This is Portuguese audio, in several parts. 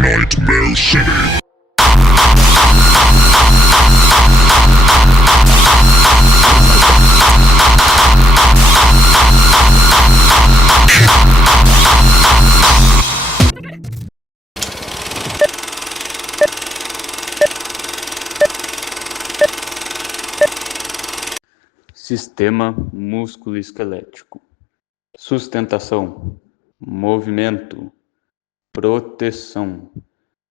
Nightmare City. Sistema músculo-esquelético. Sustentação, movimento, proteção.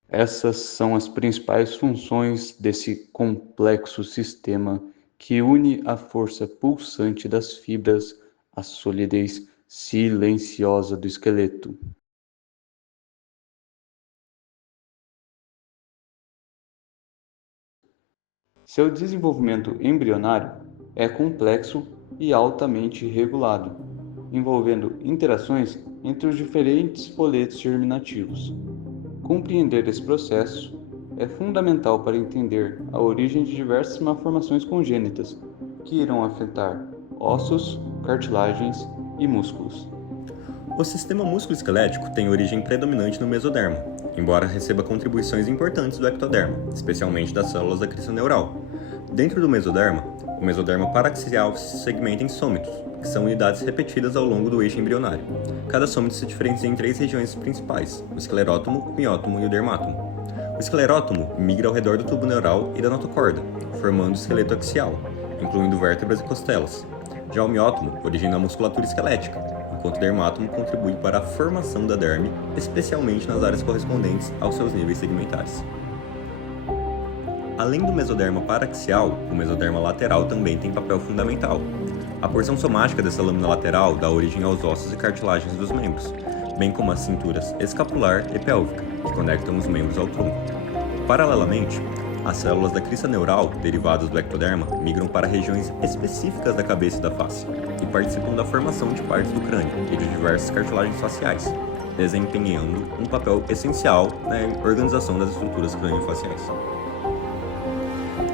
Essas são as principais funções desse complexo sistema que une a força pulsante das fibras à solidez silenciosa do esqueleto. Seu desenvolvimento embrionário é complexo e altamente regulado, envolvendo interações entre os diferentes folhetos germinativos. Compreender esse processo é fundamental para entender a origem de diversas malformações congênitas que irão afetar ossos, cartilagens e músculos. O sistema músculo-esquelético tem origem predominante no mesoderma, embora receba contribuições importantes do ectoderma, especialmente das células da crista neural. Dentro do mesoderma, o mesoderma paraxial se segmenta em sômitos, que são unidades repetidas ao longo do eixo embrionário. Cada sômito se diferencia em 3 regiões principais: o esclerótomo, o miótomo e o dermátomo. O esclerótomo migra ao redor do tubo neural e da notocorda, formando o esqueleto axial, incluindo vértebras e costelas. Já o miótomo origina a musculatura esquelética, enquanto o dermátomo contribui para a formação da derme, especialmente nas áreas correspondentes aos seus níveis segmentares. Além do mesoderma paraxial, o mesoderma lateral também tem papel fundamental. A porção somática dessa lâmina lateral dá origem aos ossos e cartilagens dos membros, bem como as cinturas escapular e pélvica, que conectam os membros ao tronco. Paralelamente, as células da crista neural, derivadas do ectoderma, migram para regiões específicas da cabeça e da face, e participam da formação de partes do crânio e de diversas cartilagens faciais, desempenhando um papel essencial na organização das estruturas craniofaciais.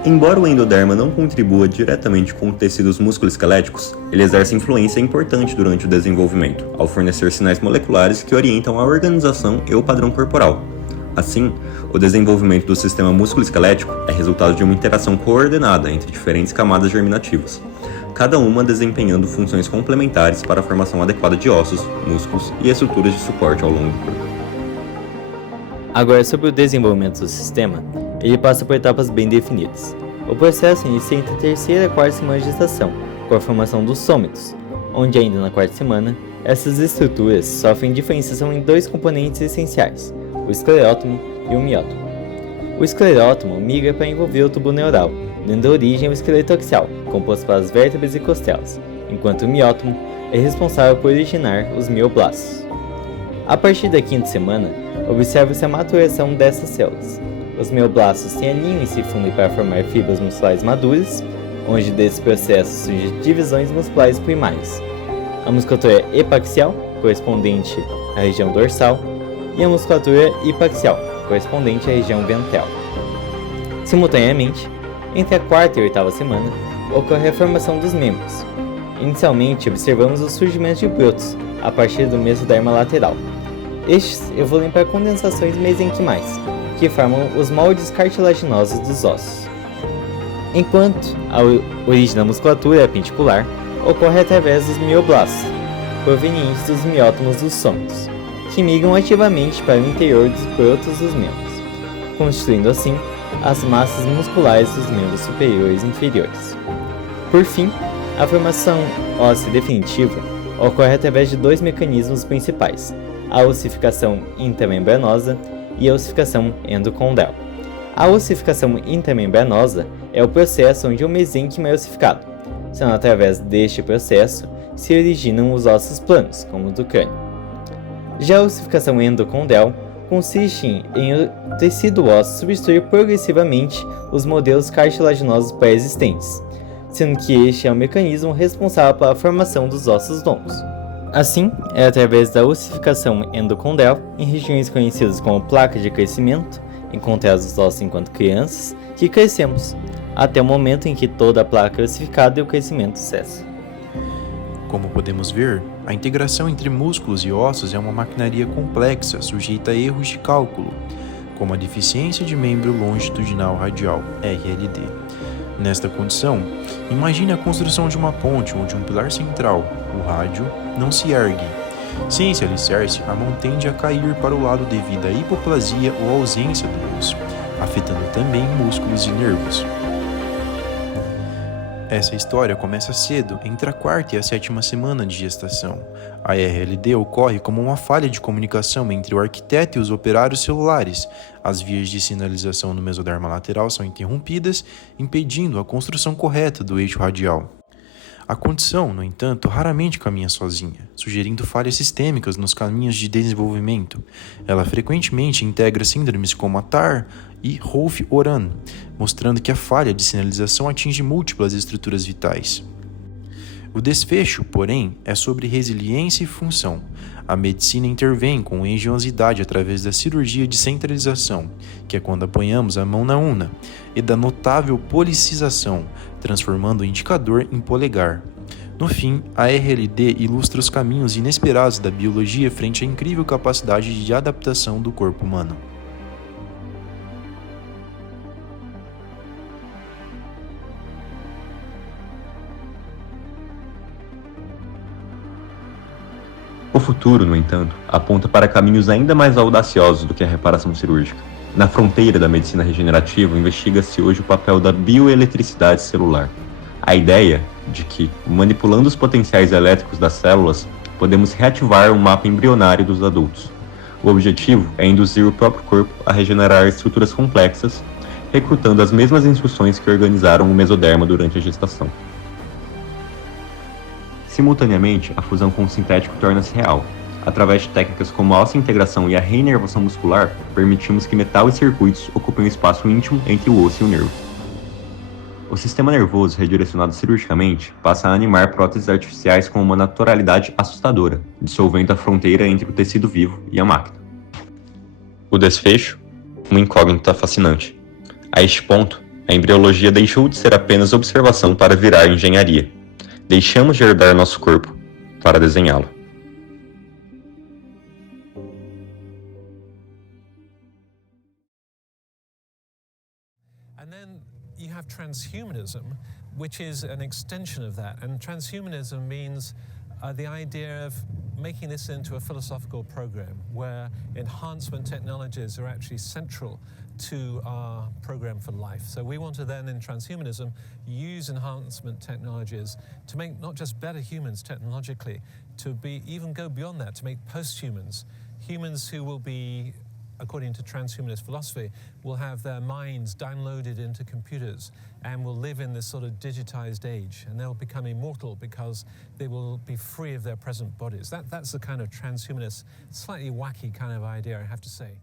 Embora o endoderma não contribua diretamente com tecidos musculoesqueléticos, ele exerce influência importante durante o desenvolvimento, ao fornecer sinais moleculares que orientam a organização e o padrão corporal. Assim, o desenvolvimento do sistema músculo-esquelético é resultado de uma interação coordenada entre diferentes camadas germinativas, cada uma desempenhando funções complementares para a formação adequada de ossos, músculos e estruturas de suporte ao longo do corpo. Agora, sobre o desenvolvimento do sistema, ele passa por etapas bem definidas. O processo inicia entre a terceira e a quarta semana de gestação, com a formação dos sômitos, onde ainda na quarta semana, essas estruturas sofrem diferenciação em 2 componentes essenciais, o esclerótomo e o miótomo. O esclerótomo migra para envolver o tubo neural, dando origem ao esqueleto axial, composto pelas vértebras e costelas, enquanto o miótomo é responsável por originar os mioblastos. A partir da quinta semana, observa-se a maturação dessas células. Os mioblastos se alinham e se fundem para formar fibras musculares maduras, onde desse processo surgem divisões musculares primárias. A musculatura epaxial, correspondente à região dorsal, e a musculatura hipaxial, correspondente à região ventral. Simultaneamente, entre a quarta e a oitava semana, ocorre a formação dos membros. Inicialmente, observamos o surgimento de brotos a partir do mesoderma lateral. Estes evoluem para condensações mesenquimais, que formam os moldes cartilaginosos dos ossos. Enquanto a origem da musculatura apenticular ocorre através dos mioblastos, provenientes dos miótomos dos sômitos, que migram ativamente para o interior dos brotos dos membros, constituindo assim as massas musculares dos membros superiores e inferiores. Por fim, a formação óssea definitiva ocorre através de 2 mecanismos principais, a ossificação intramembranosa e a ossificação endocondral. A ossificação intramembranosa é o processo onde o mesênquima é ossificado, sendo através deste processo se originam os ossos planos, como o do crânio. Já a ossificação endocondral consiste em o tecido ósseo substituir progressivamente os modelos cartilaginosos pré-existentes, sendo que este é o mecanismo responsável pela formação dos ossos longos. Assim, é através da ossificação endocondral, em regiões conhecidas como placa de crescimento, encontradas nos ossos enquanto crianças, que crescemos, até o momento em que toda a placa é ossificada e o crescimento cessa. Como podemos ver, a integração entre músculos e ossos é uma maquinaria complexa, sujeita a erros de cálculo. como a deficiência de membro longitudinal radial, RLD. Nesta condição, imagine a construção de uma ponte onde um pilar central, o rádio, não se ergue. Sem esse alicerce, a mão tende a cair para o lado devido à hipoplasia ou ausência do osso, afetando também músculos e nervos. Essa história começa cedo, entre a 4ª e a 7ª semana de gestação. A RLD ocorre como uma falha de comunicação entre o arquiteto e os operários celulares. As vias de sinalização no mesoderma lateral são interrompidas, impedindo a construção correta do eixo radial. A condição, no entanto, raramente caminha sozinha, sugerindo falhas sistêmicas nos caminhos de desenvolvimento. Ela frequentemente integra síndromes como a TAR e Rolf-Oran, mostrando que a falha de sinalização atinge múltiplas estruturas vitais. O desfecho, porém, é sobre resiliência e função. A medicina intervém com engenhosidade através da cirurgia de centralização, que é quando apoiamos a mão na una, e da notável policização, transformando o indicador em polegar. No fim, a RLD ilustra os caminhos inesperados da biologia frente à incrível capacidade de adaptação do corpo humano. O futuro, no entanto, aponta para caminhos ainda mais audaciosos do que a reparação cirúrgica. Na fronteira da medicina regenerativa, investiga-se hoje o papel da bioeletricidade celular. A ideia de que, manipulando os potenciais elétricos das células, podemos reativar o mapa embrionário dos adultos. O objetivo é induzir o próprio corpo a regenerar estruturas complexas, recrutando as mesmas instruções que organizaram o mesoderma durante a gestação. Simultaneamente, a fusão com o sintético torna-se real. Através de técnicas como a ossa-integração e a reinervação muscular, permitimos que metal e circuitos ocupem um espaço íntimo entre o osso e o nervo. O sistema nervoso, redirecionado cirurgicamente, passa a animar próteses artificiais com uma naturalidade assustadora, dissolvendo a fronteira entre o tecido vivo e a máquina. O desfecho? Uma incógnita fascinante. A este ponto, a embriologia deixou de ser apenas observação para virar engenharia. Deixamos de herdar nosso corpo para desenhá-lo. And then you have transhumanism, which is an extension of that. And transhumanism means the idea of making this into a philosophical program where enhancement technologies are actually central to our program for life. So we want to then, in transhumanism, use enhancement technologies to make not just better humans technologically, to even go beyond that, to make post-humans, humans who will be, according to transhumanist philosophy, will have their minds downloaded into computers and will live in this sort of digitized age, and they'll become immortal because they will be free of their present bodies. That's the kind of transhumanist, slightly wacky kind of idea, I have to say.